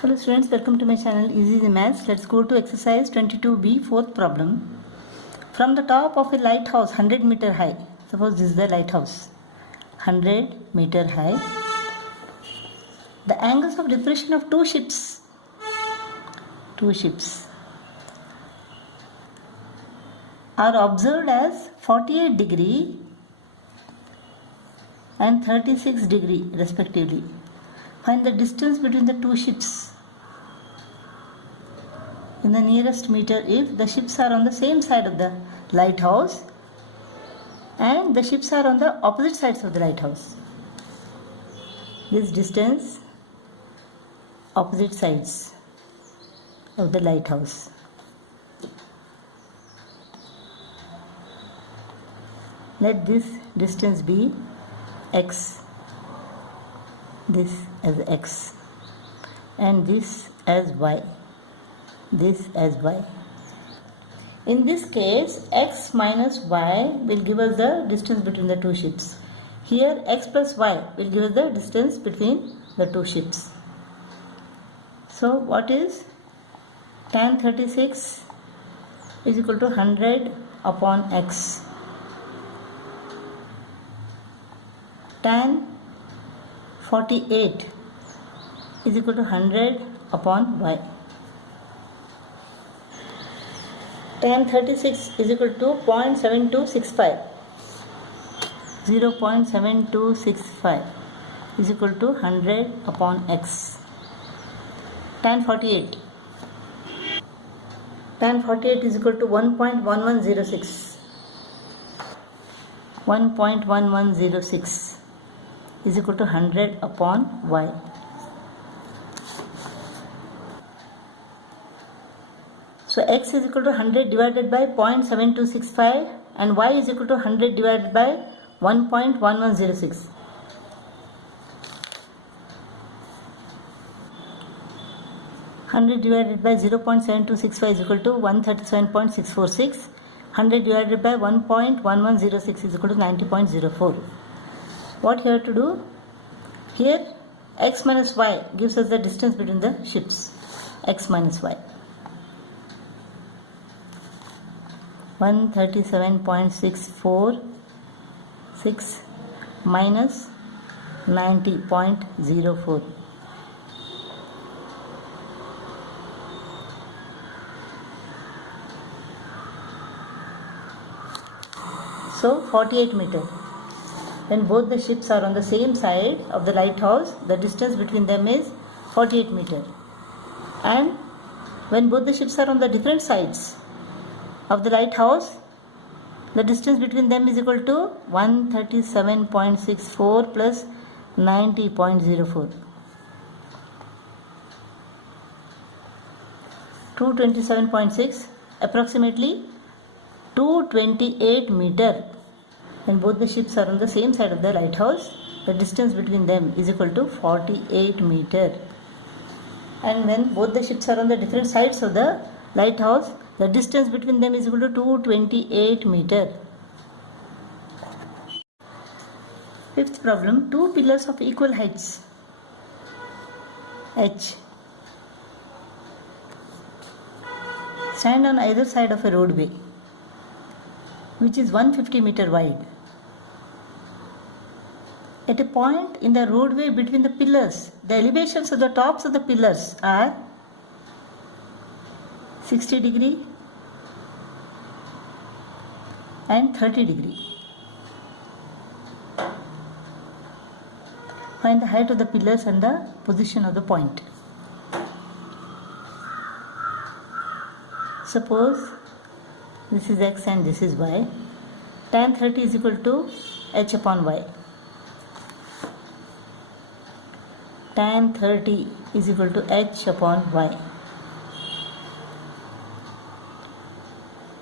Hello students, welcome to my channel Easy Maths. Let's go to exercise 22b, fourth problem. From the top of a lighthouse 100 meter high, suppose this is the lighthouse, 100 meter high, the angles of depression of two ships are observed as 48 degree and 36 degree respectively. Find the distance between the two ships in the nearest meter if the ships are on the same side of the lighthouse and the ships are on the opposite sides of the lighthouse. This distance, opposite sides of the lighthouse. Let this distance be x, this as x, and this as y, this as y. In this case, x minus y will give us the distance between the two ships. Here x plus y will give us the distance between the two ships. So what is tan 36 is equal to 100 upon x. Tan 48 is equal to 100 upon y. Tan 36 is equal to 0.7265. 0.7265 is equal to 100 upon x. Tan 48. Tan 48 is equal to 1.1106. 1.1106 is equal to 100 upon y. So x is equal to 100 divided by 0.7265 and y is equal to 100 divided by 1.1106. Hundred divided by 0.7265 is equal to 137.646. 100 divided by 1.1106 is equal to 90.04. What here to do? Here x minus y gives us the distance between the ships. X minus y. 137.646 minus 90.04. So 48 meter. When both the ships are on the same side of the lighthouse, the distance between them is 48 meter. And when both the ships are on the different sides of the lighthouse, the distance between them is equal to 137.64 plus 90.04. 227.6, approximately 228 meter. When both the ships are on the same side of the lighthouse, the distance between them is equal to 48 meter. And when both the ships are on the different sides of the lighthouse, the distance between them is equal to 228 meter. Fifth problem, two pillars of equal heights h stand on either side of a roadway which is 150 meter wide. At a point in the roadway between the pillars, the elevations of the tops of the pillars are 60 degree and 30 degree. Find the height of the pillars and the position of the point. Suppose this is x and this is y. Tan 30 is equal to h upon y. Tan 30 is equal to h upon y.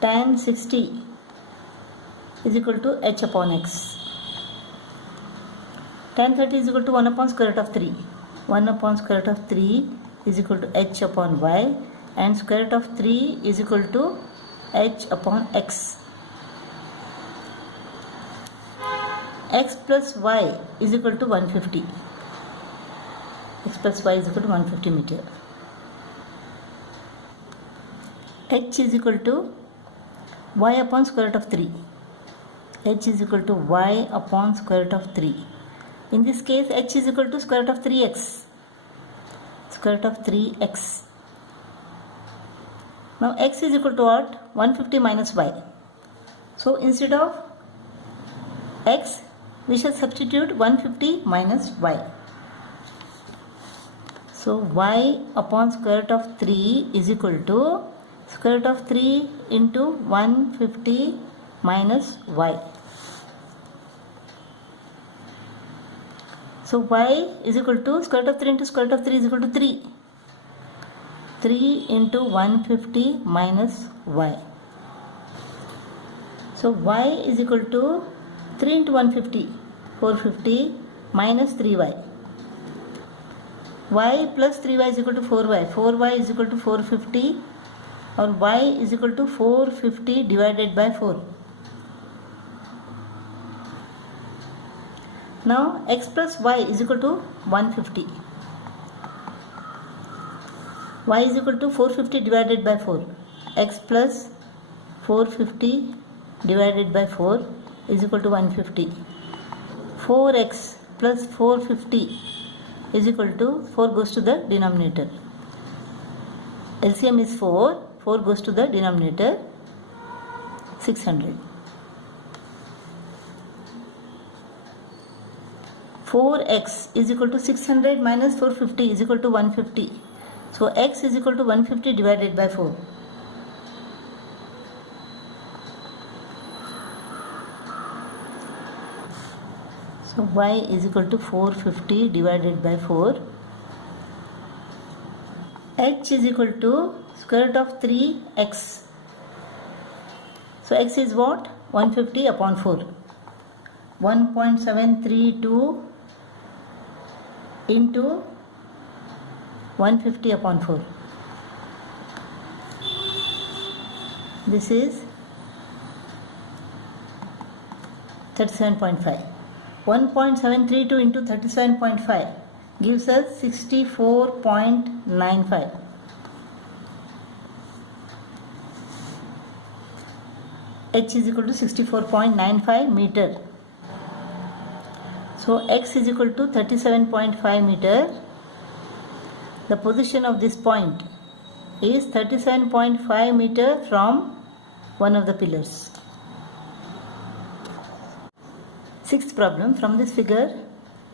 Tan 60 is equal to h upon x. Tan 30 is equal to 1 upon square root of 3. 1 upon square root of 3 is equal to h upon y, and square root of 3 is equal to h upon x. X plus y is equal to 150. x plus y is equal to 150 meter. H is equal to y upon square root of 3. H is equal to y upon square root of 3. In this case, h is equal to square root of 3x. Square root of 3x. Now x is equal to what? 150 minus y. So instead of x, we shall substitute 150 minus y. So y upon square root of 3 is equal to square root of 3 into 150 minus y. So y is equal to square root of 3 into square root of 3 is equal to 3. 3 into 150 minus y. So y is equal to 3 into 150, 450 minus 3y. Y plus 3y is equal to 4y. 4y is equal to 450, or y is equal to 450 divided by 4. Now x plus y is equal to 150. Y is equal to 450 divided by 4. X plus 450 divided by 4 is equal to 150. 4x plus 450 is equal to 4 goes to the denominator. LCM is 4. 4 goes to the denominator. 600. 4x is equal to 600 minus 450 is equal to 150. So x is equal to 150 divided by 4. So y is equal to 450 divided by 4. H is equal to square root of 3x. So x is what? 150 upon 4. 1.732 into 150 upon 4. This is 37.5. 1.732 into 37.5 gives us 64.95. H is equal to 64.95 meter. So x is equal to 37.5 meter. The position of this point is 37.5 meter from one of the pillars. Sixth problem, from this figure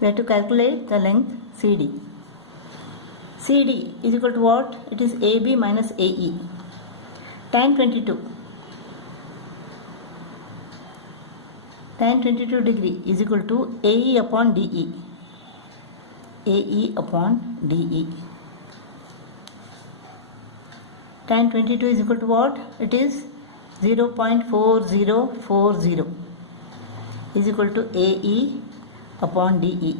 we have to calculate the length CD. CD is equal to what? It is AB minus AE. Tan 22. Tan 22 degree is equal to AE upon DE. AE upon DE. Tan 22 is equal to what? It is 0.4040 is equal to AE upon DE.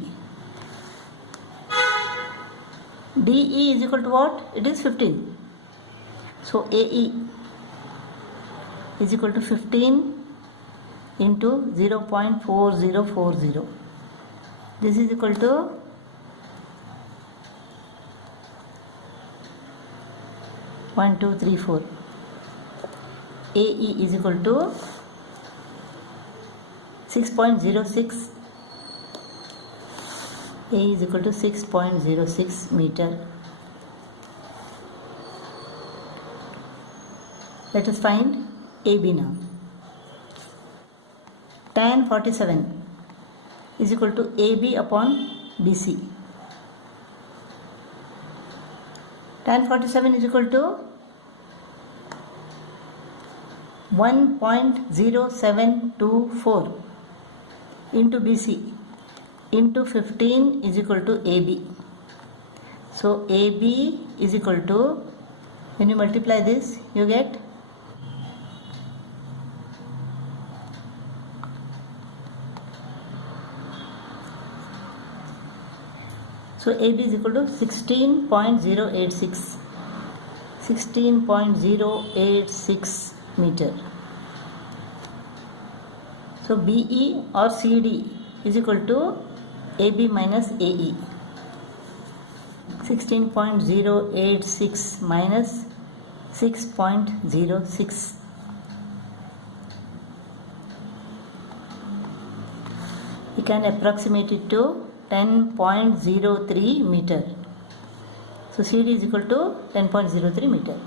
DE is equal to what? It is 15. So AE is equal to 15 into 0.4040. This is equal to 1, 2, 3, 4. AE is equal to 6.06. AE is equal to 6.06 meter. Let us find AB now. Tan 47 is equal to AB upon BC. Tan 47 is equal to 1.0724 into BC into 15 is equal to AB. So AB is equal to, when you multiply this, you get so AB is equal to 16.086. 16.086 meter. So BE or CD is equal to AB minus AE. 16.086 minus 6.06. You can approximate it to 10.03 meter. So CD is equal to 10.03 meter.